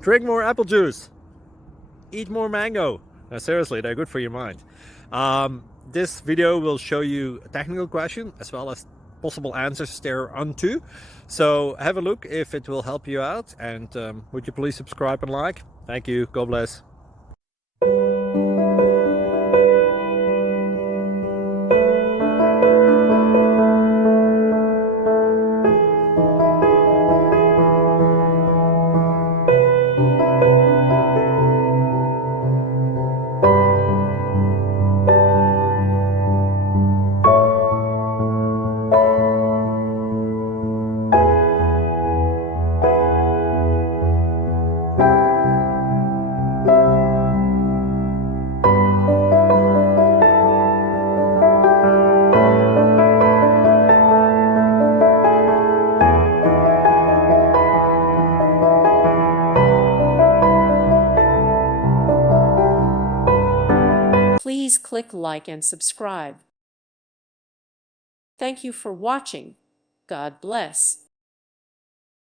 Drink more apple juice. Eat more mango. No, seriously, they're good for your mind. This video will show you a technical question as well as possible answers thereunto. So have a look if it will help you out, and would you please subscribe and like? Thank you. God bless. Please click like and subscribe. Thank you for watching. God bless.